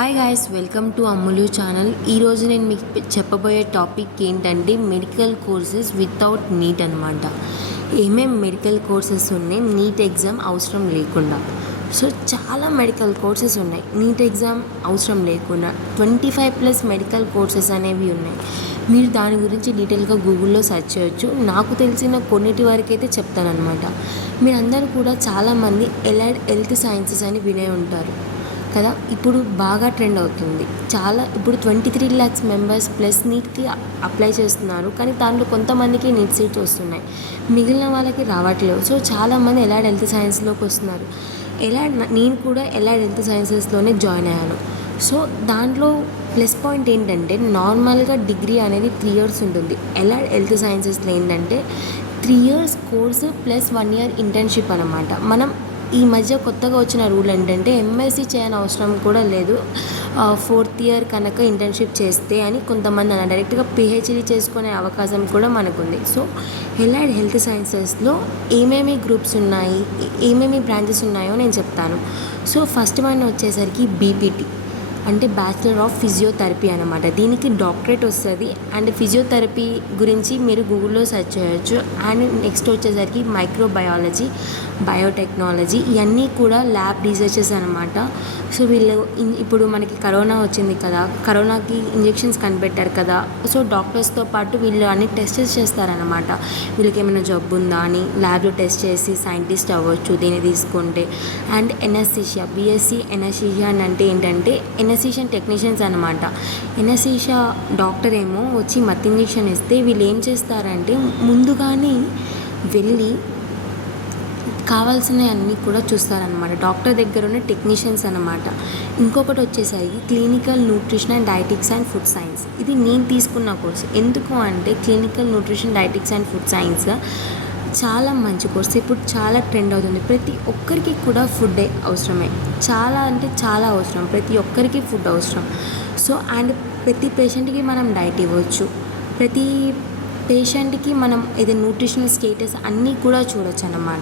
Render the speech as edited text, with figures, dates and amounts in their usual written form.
Hi guys, welcome to Ammulu channel. ఈరోజు నేను మీకు చెప్పబోయే టాపిక్ ఏంటంటే మెడికల్ కోర్సెస్ వితౌట్ నీట్ అనమాట. ఏమేమి మెడికల్ కోర్సెస్ ఉన్నాయి నీట్ ఎగ్జామ్ అవసరం లేకుండా. సో చాలా మెడికల్ కోర్సెస్ ఉన్నాయి నీట్ ఎగ్జామ్ అవసరం లేకుండా. 25+ మెడికల్ కోర్సెస్ అనేవి ఉన్నాయి. మీరు దాని గురించి డీటెయిల్గా గూగుల్లో సెర్చ్ చేయొచ్చు. నాకు తెలిసిన కొన్నిటి వరకు అయితే చెప్తానమాట. మీరందరూ కూడా చాలామంది ఎలైడ్ హెల్త్ సైన్సెస్ అని వినే ఉంటారు కదా. ఇప్పుడు బాగా ట్రెండ్ అవుతుంది. ఇప్పుడు 23 lakhs మెంబర్స్ ప్లస్ నీట్కి అప్లై చేస్తున్నారు. కానీ దాంట్లో కొంతమందికి నీట్ సీట్స్ వస్తున్నాయి, మిగిలిన వాళ్ళకి రావట్లేవు. సో చాలామంది ఎలైడ్ హెల్త్ సైన్స్లోకి వస్తున్నారు. నేను కూడా ఎలైడ్ హెల్త్ సైన్సెస్లోనే జాయిన్ అయ్యాను. సో దాంట్లో ప్లస్ పాయింట్ ఏంటంటే నార్మల్గా డిగ్రీ అనేది 3 years ఉంటుంది. ఎలైడ్ హెల్త్ సైన్సెస్లో ఏంటంటే 3 years course plus 1 year internship అనమాట. మనం ఈ మధ్య కొత్తగా వచ్చిన రూల్ ఏంటంటే ఎంఎస్సీ చేయని అవసరం కూడా లేదు, 4th year కనుక ఇంటర్న్షిప్ చేస్తే అని కొంతమంది అన్నారు. డైరెక్ట్గా పిహెచ్డీ చేసుకునే అవకాశం కూడా మనకుంది. సో ఎలైడ్ హెల్త్ సైన్సెస్లో ఏమేమి గ్రూప్స్ ఉన్నాయి, ఏమేమి బ్రాంచెస్ ఉన్నాయో నేను చెప్తాను. సో ఫస్ట్ వన్ వచ్చేసరికి బీపీటీ అంటే బ్యాచిలర్ ఆఫ్ ఫిజియోథెరపీ అనమాట. దీనికి డాక్టరేట్ వస్తుంది. అండ్ ఫిజియోథెరపీ గురించి మీరు గూగుల్లో సెర్చ్ చేయొచ్చు. అండ్ నెక్స్ట్ వచ్చేసరికి మైక్రోబయాలజీ, బయోటెక్నాలజీ, ఇవన్నీ కూడా ల్యాబ్ రీసెర్చెస్ అనమాట. సో వీళ్ళు ఇప్పుడు మనకి కరోనా వచ్చింది కదా, కరోనాకి ఇంజెక్షన్స్ కనిపెట్టారు కదా. సో డాక్టర్స్తో పాటు వీళ్ళు అన్ని టెస్టెస్ చేస్తారనమాట. వీళ్ళకి ఏమైనా జబ్బు ఉందా అని ల్యాబ్లో టెస్ట్ చేసి సైంటిస్ట్ అవ్వచ్చు దీన్ని తీసుకుంటే. అండ్ ఎనస్థీషియా, బీఎస్సీ ఎనస్థీషియా అని అంటే ఏంటంటే ఎనస్థీషియన్ టెక్నీషియన్స్ అనమాట. ఎనస్థీషియా డాక్టర్ ఏమో వచ్చి మత్తు ఇంజెక్షన్ ఇస్తే వీళ్ళు ఏం చేస్తారంటే ముందుగానే వెళ్ళి కావాల్సినవి అన్నీ కూడా చూస్తారనమాట. డాక్టర్ దగ్గర ఉన్న టెక్నీషియన్స్ అనమాట. ఇంకొకటి వచ్చేసరికి clinical nutrition and dietetics and food science. ఇది నేను తీసుకున్న కోర్స్. ఎందుకు అంటే clinical nutrition, dietetics and food science చాలా మంచి కోర్స్. ఇప్పుడు చాలా ట్రెండ్ అవుతుంది. ప్రతి ఒక్కరికి కూడా ఫుడ్ అవసరమే, చాలా అంటే చాలా అవసరం. ప్రతి ఒక్కరికి ఫుడ్ అవసరం. సో అండ్ ప్రతి పేషెంట్కి మనం డైట్ ఇవ్వచ్చు. ప్రతి పేషెంట్కి మనం ఏదైనా న్యూట్రిషనల్ స్టేటస్ అన్నీ కూడా చూడొచ్చు అన్నమాట.